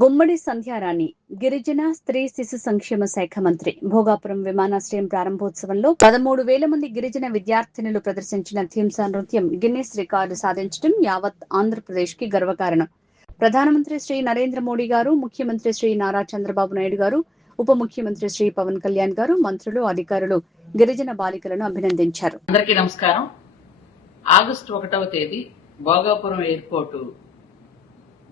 గుమ్మడి సంధ్యారాణి గిరిజన స్త్రీ శిశు సంక్షేమ శాఖ మంత్రి భోగాపురం విమానాశ్రయం ప్రారంభోత్సవంలో 13,000 మంది గిరిజన విద్యార్థినులు ప్రదర్శించిన థీమ్సా నృత్యం గిన్నిస్ రికార్డు సాధించడం యావత్ ఆంధ్రప్రదేశ్ కి గర్వకారణం. ప్రధానమంత్రి శ్రీ నరేంద్ర మోడీ గారు, ముఖ్యమంత్రి శ్రీ నారా చంద్రబాబు నాయుడు గారు, ఉప ముఖ్యమంత్రి శ్రీ పవన్ కళ్యాణ్ గారు, మంత్రులు, అధికారులు గిరిజన బాలికలను అభినందించారు. అందరికీ నమస్కారం. ఆగస్టు 1వ తేదీ భోగాపురం ఎయిర్పోర్టు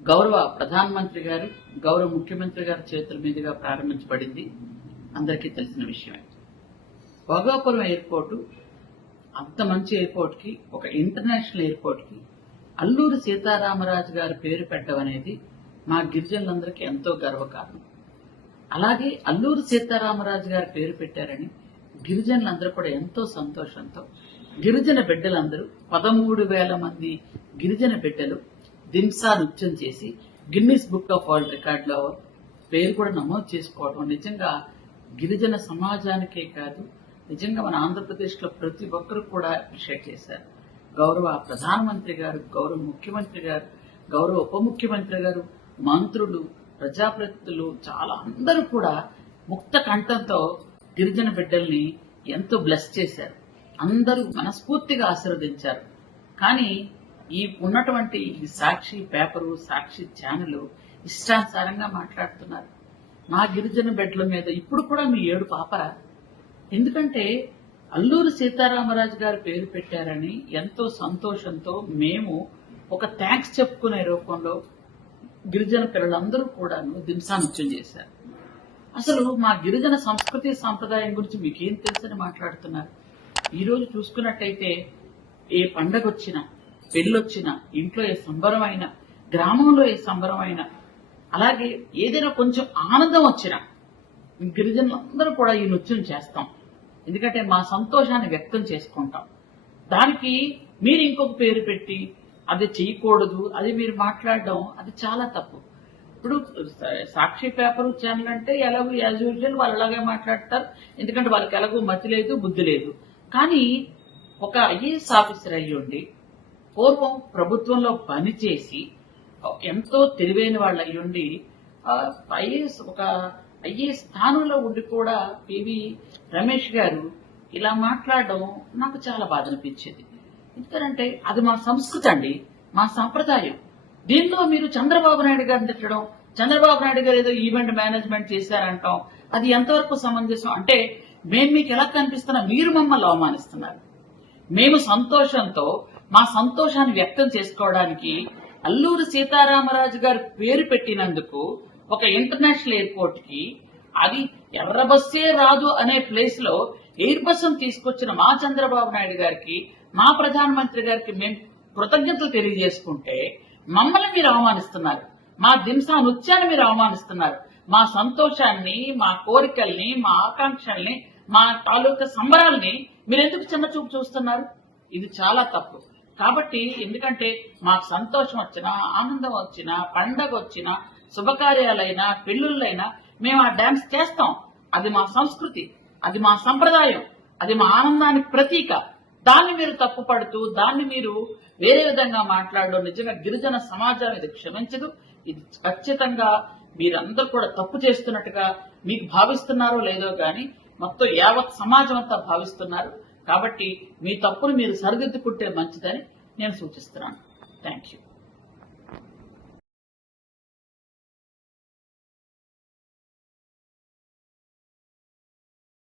గౌరవ ప్రధానమంత్రి గారు, గౌరవ ముఖ్యమంత్రి గారి చేతుల మీదుగా ప్రారంభించబడింది. అందరికీ తెలిసిన విషయమే. భోగాపురం ఎయిర్పోర్టు అంత మంచి ఎయిర్పోర్ట్ కి, ఒక ఇంటర్నేషనల్ ఎయిర్పోర్ట్ కి అల్లూరి సీతారామరాజు గారి పేరు పెట్టడం అనేది మా గిరిజనులందరికీ ఎంతో గర్వకారణం. అలాగే అల్లూరి సీతారామరాజు గారి పేరు పెట్టారని గిరిజనులందరూ కూడా ఎంతో సంతోషంతో, గిరిజన బిడ్డలందరూ 13,000 మంది గిరిజన బిడ్డలు దింసా నృత్యం చేసి Guinness book of world record లో పేరు కూడా నమోదు చేసుకోవడం నిజంగా గిరిజన సమాజానికే కాదు, నిజంగా మన ఆంధ్రప్రదేశ్ లో ప్రతి ఒక్కరు కూడా అప్రిషియేట్ చేశారు. గౌరవ ప్రధానమంత్రి గారు, గౌరవ ముఖ్యమంత్రి గారు, గౌరవ ఉప ముఖ్యమంత్రి గారు, మంత్రులు, ప్రజాప్రతినిధులు చాలా అందరూ కూడా ముక్త కంఠంతో గిరిజన బిడ్డల్ని ఎంతో బ్లెస్ చేశారు. అందరూ మనస్ఫూర్తిగా ఆశీర్వదించారు. కానీ ఈ ఉన్నటువంటి సాక్షి పేపరు, సాక్షి ఛానల్ ఇష్టానుసారంగా మాట్లాడుతున్నారు. మా గిరిజన బిడ్డల మీద ఇప్పుడు కూడా మీ ఏడు పాపరా? ఎందుకంటే అల్లూరి సీతారామరాజు గారు పేరు పెట్టారని ఎంతో సంతోషంతో మేము ఒక థ్యాంక్స్ చెప్పుకునే రూపంలో గిరిజన పిల్లలందరూ కూడా దింసా నృత్యం చేశారు. అసలు మా గిరిజన సంస్కృతి సంప్రదాయం గురించి మీకేం తెలుసని మాట్లాడుతున్నారు. ఈ రోజు చూసుకున్నట్టయితే ఏ పండగ వచ్చినా, పెళ్ళొచ్చినా, ఇంట్లో ఏ సంబరం అయినా, గ్రామంలో ఏ సంబరం అయినా, అలాగే ఏదైనా కొంచెం ఆనందం వచ్చినా గిరిజనులందరూ కూడా ఈ నృత్యం చేస్తాం. ఎందుకంటే మా సంతోషాన్ని వ్యక్తం చేసుకుంటాం. దానికి మీరు ఇంకొక పేరు పెట్టి అది చేయకూడదు, అది మీరు మాట్లాడడం అది చాలా తప్పు. ఇప్పుడు సాక్షి పేపర్ ఛానల్ అంటే ఎలాగో యాజ్ యూజువల్ వాళ్ళు అలాగే మాట్లాడతారు. ఎందుకంటే వాళ్ళకి ఎలాగో మతి లేదు, బుద్ధి లేదు. కానీ ఒక ఐఏఎస్ ఆఫీసర్ అయ్యుండి, పూర్వం ప్రభుత్వంలో పనిచేసి ఎంతో తెలివైన వాళ్ళు అయ్యుండి, ఒక ఐఏఎస్ స్థానంలో ఉండి కూడా పివి రమేష్ గారు ఇలా మాట్లాడడం నాకు చాలా బాధ అనిపించేది. ఎందుకంటే అది మా సంస్కృతి అండి, మా సంప్రదాయం. దీంట్లో మీరు చంద్రబాబు నాయుడు గారిని తిట్టడం, చంద్రబాబు నాయుడు గారు ఏదో ఈవెంట్ మేనేజ్మెంట్ చేశారంటాం, అది ఎంతవరకు సమంజసం? అంటే మేము మీకు ఎలా కనిపిస్తున్నా, మీరు మమ్మల్ని అవమానిస్తున్నారు. మేము సంతోషంతో మా సంతోషాన్ని వ్యక్తం చేసుకోవడానికి అల్లూరి సీతారామరాజు గారు పేరు పెట్టినందుకు ఒక ఇంటర్నేషనల్ ఎయిర్పోర్ట్ కి, అది ఎర్ర బస్సే రాదు అనే ప్లేస్ లో ఎయిర్ బస్ తీసుకొచ్చిన మా చంద్రబాబు నాయుడు గారికి, మా ప్రధానమంత్రి గారికి మేము కృతజ్ఞతలు తెలియజేసుకుంటే మమ్మల్ని మీరు అవమానిస్తున్నారు. మా దింసా నృత్యాన్ని మీరు అవమానిస్తున్నారు. మా సంతోషాన్ని, మా కోరికల్ని, మా ఆకాంక్షల్ని, మా తాలూకా సంబరాల్ని మీరు ఎందుకు చిన్న చూపు చూస్తున్నారు? ఇది చాలా తప్పు. కాబట్టి ఎందుకంటే మాకు సంతోషం వచ్చినా, ఆనందం వచ్చినా, పండగ వచ్చినా, శుభకార్యాలైనా, పెళ్లిళ్ళైనా మేము ఆ డాన్స్ చేస్తాం. అది మా సంస్కృతి, అది మా సంప్రదాయం, అది మా ఆనందానికి ప్రతీక. దాన్ని మీరు తప్పుపడుతూ, దాన్ని మీరు వేరే విధంగా మాట్లాడడం నిజంగా గిరిజన సమాజం ఇది క్షమించదు. ఇది ఖచ్చితంగా మీరందరూ కూడా తప్పు చేస్తున్నట్టుగా మీకు భావిస్తున్నారో లేదో గాని మొత్తం యావత్ సమాజం అంతా భావిస్తున్నారు. కాబట్టి మీ తప్పును మీరు సరిదిద్దుకుంటే మంచిదని నేను సూచిస్తున్నాను. Thank you.